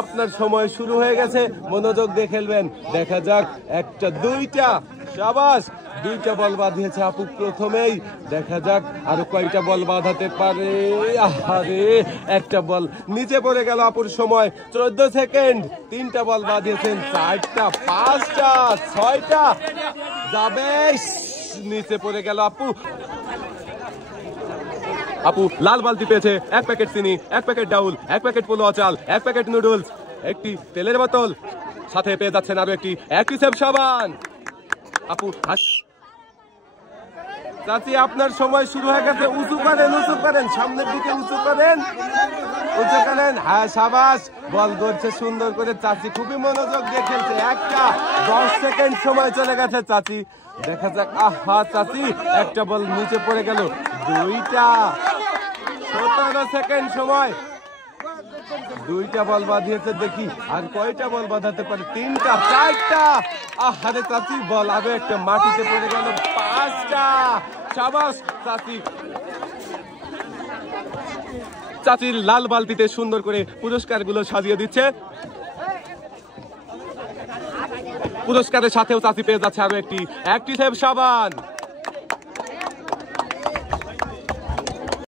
আপনার সময় শুরু হয়ে গেছে, মনোযোগ দিয়ে খেলবেন। দেখা যাক, একটা দুইটা, শাবাশ, দুইটা বল বাঁধিয়েছে আপু প্রথমেই। দেখা যাক আরো কয়টা বল বাঁধাতে পারে। আরে একটা বল নিচে পড়ে গেল আপুর সময় 14 সেকেন্ড। তিনটা বল বাঁধিয়েছেন, চারটা, পাঁচটা, ছয়টা, যাবে, নিচে পড়ে গেল আপু। আপু লাল বালতি পেয়েছে, এক প্যাকেট চিনি, এক প্যাকেট ডাউল, এক প্যাকেট পোলোয়া চাল, এক প্যাকেট নুডলস, একটি তেলের বোতল, সাথে পেয়ে যাচ্ছেন আরো একটি অ্যাক্টিসেভ সাবান। আপু চাচি আপনার সময় শুরু হয়ে গেছে। উঁচু করেন, সামনের দিকে উঁচু করেন। হ্যাঁ সাবাস, বল করছে সুন্দর করে। চাচি খুবই মনোযোগ দিয়ে খেলছে। একটা 10 সেকেন্ড সময় চলে গেছে চাচি। দেখা যাক, আহা চাচি, একটা বল নিচে পড়ে গেল। দুইটা, 17 সেকেন্ড সময়, দুইটা বল বাঁধিয়েছে। দেখি আর কয়টা বল বাঁধাতে পারে। তিনটা, চারটা, আহারে চাচি, বল আরো একটা মাটিতে পড়ে গেল। পাঁচটা, শাবাশ চাচি। চাচির লাল বালতিতে সুন্দর করে পুরস্কারগুলো সাজিয়ে দিচ্ছে। পুরস্কারের সাথেও চাচি পেয়ে যাচ্ছে আরো একটি অ্যাক্টিসেভ সাবান।